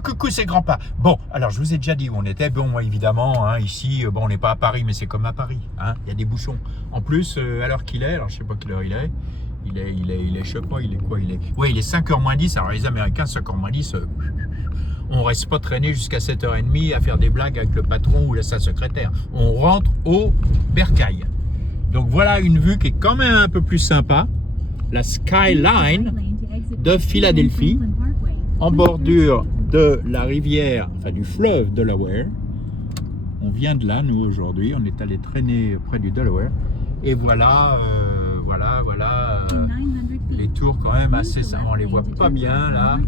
coucou, c'est grand-pa. Bon, alors je vous ai déjà dit où on était. Bon, évidemment, hein, ici, bon, on n'est pas à Paris, mais c'est comme à Paris. Hein, il y a des bouchons. En plus, à l'heure qu'il est, alors je sais pas quelle heure il est. Il est, je sais pas, il est quoi? Oui, il est 5h moins 10. Alors les Américains, 5h moins 10, on reste pas traîné jusqu'à 7h30 à faire des blagues avec le patron ou sa secrétaire. On rentre au bercail. Donc voilà une vue qui est quand même un peu plus sympa. La skyline de Philadelphie, en bordure de la rivière, enfin du fleuve Delaware. On vient de là, nous, aujourd'hui. On est allé traîner près du Delaware. Et voilà, les tours quand même assez sympas. On les voit pas bien, là.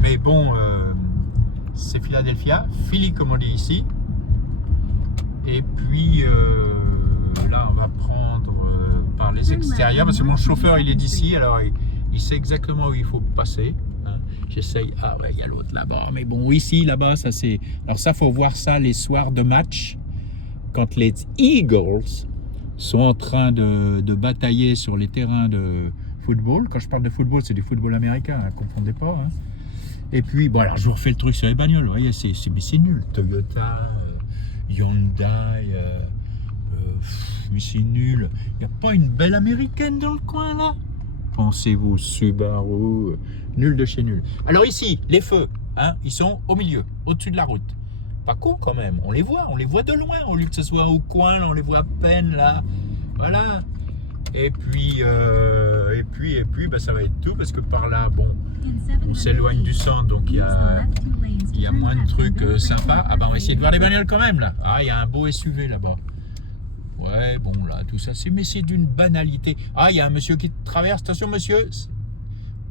Mais bon, c'est Philadelphia. Philly, comme on dit ici. Et puis, là, on va prendre par les extérieurs. Parce que mon chauffeur, il est d'ici. Alors, il sait exactement où il faut passer. J'essaye. Ah ouais, il y a l'autre là-bas. Mais bon, ici, là-bas, ça c'est. Alors, ça, faut voir ça les soirs de match. Quand les Eagles sont en train de batailler sur les terrains de football. Quand je parle de football, c'est du football américain. Ne confondez pas. Hein. Et puis, bon, alors, je vous refais le truc sur les bagnoles. Vous voyez, c'est nul. Toyota, Hyundai, mais c'est nul. Il n'y a pas une belle américaine dans le coin, là? Pensez-vous, Subaru, nul de chez nul. Alors ici, les feux, hein, ils sont au milieu, au-dessus de la route. Pas con quand même, on les voit de loin, au lieu que ce soit au coin, là, on les voit à peine là. Voilà. Et puis, bah, ça va être tout, parce que par là, bon, on s'éloigne du centre, donc il y a moins de trucs sympas. Ah bah on va essayer de voir les bagnoles quand même là. Ah, il y a un beau SUV là-bas. Ouais, bon, là, tout ça, mais c'est d'une banalité. Ah, il y a un monsieur qui traverse. Attention, monsieur.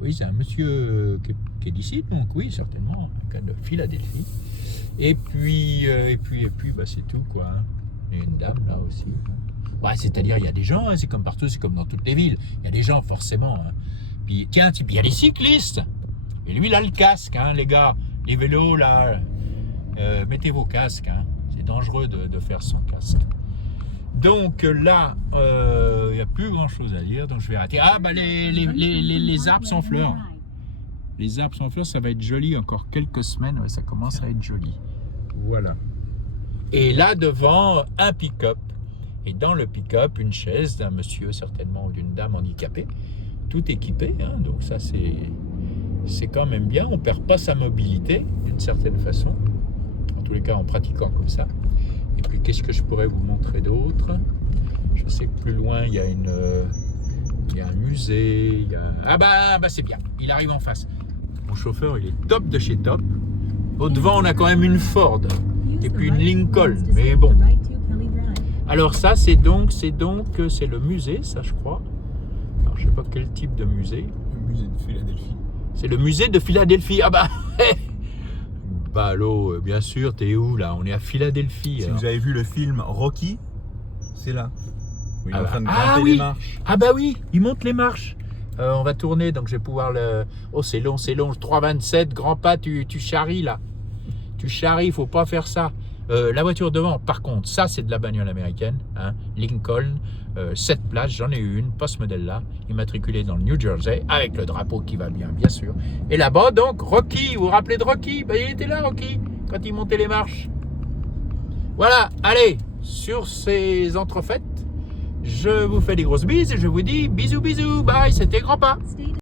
Oui, c'est un monsieur qui est d'ici, donc oui, certainement, un cas de Philadelphie. Et puis, bah, c'est tout, quoi. Il y a une dame, là, aussi. Ouais, c'est-à-dire, il y a des gens, hein, c'est comme partout, c'est comme dans toutes les villes. Il y a des gens, forcément. Hein. Puis, tiens, il y a des cyclistes. Et lui, il a le casque, hein, les gars. Les vélos, là, mettez vos casques, hein. C'est dangereux de faire sans casque. Donc là, il n'y a plus grand chose à dire, donc je vais arrêter. Ah bah les arbres sans fleurs. Les arbres sans fleurs, ça va être joli encore quelques semaines, ouais, ça commence à être joli. Voilà. Et là devant, un pick-up. Et dans le pick-up, une chaise d'un monsieur certainement ou d'une dame handicapée. Tout équipé, hein, donc ça c'est quand même bien. On ne perd pas sa mobilité d'une certaine façon. En tous les cas en pratiquant comme ça. Et puis, qu'est-ce que je pourrais vous montrer d'autre? Je sais que plus loin, il y a un musée. Ah bah c'est bien, il arrive en face. Mon chauffeur, il est top de chez top. Au devant, on a quand même une Ford. Et puis une Lincoln, mais bon. Alors ça, c'est le musée, ça, je crois. Alors, je sais pas quel type de musée. Le musée de Philadelphie. C'est le musée de Philadelphie. Ah bah Bah allô, bien sûr, t'es où là? On est à Philadelphie. Si alors. vous avez vu le film Rocky, c'est là. Il est en train de ah grimper oui. les marches. Ah bah oui, il monte les marches. On va tourner, donc je vais pouvoir le... Oh, c'est long. 3,27, grand pas, tu charries là. Tu charries, il faut pas faire ça. La voiture devant, par contre, ça c'est de la bagnole américaine. Hein, Lincoln, 7 places, j'en ai eu une, pas ce modèle-là, immatriculé dans le New Jersey, avec le drapeau qui va bien sûr. Et là-bas, donc, Rocky, vous vous rappelez de Rocky? Ben, il était là, Rocky, quand il montait les marches. Voilà, allez, sur ces entrefaites, je vous fais des grosses bises et je vous dis bisous, bye, c'était grand-pa.